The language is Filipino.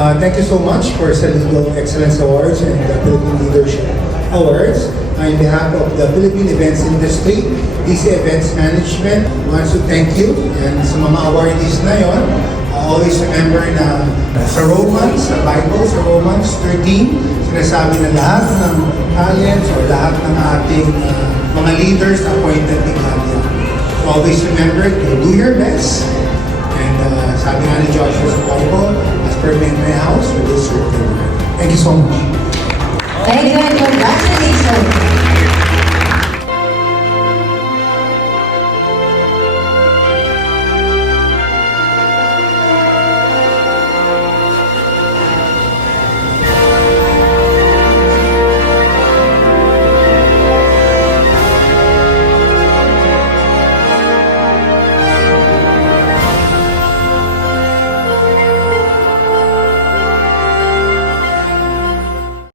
Thank you so much for Saludo Excellence Awards and the Philippine Leadership Awards. On behalf of the Philippine Events Industry, DC Events Management wants to thank you. And sa mga awardees na yon, always remember na sa Romans, sa Bible, sa Romans 13, sinasabi na lahat ng talents or lahat ng ating mga leaders appointed ni God. So always remember to do your best. And sabi nga ni Joshua sa Bible, as per my house, we will serve the Lord. Thank you so much. Thank you and congratulations.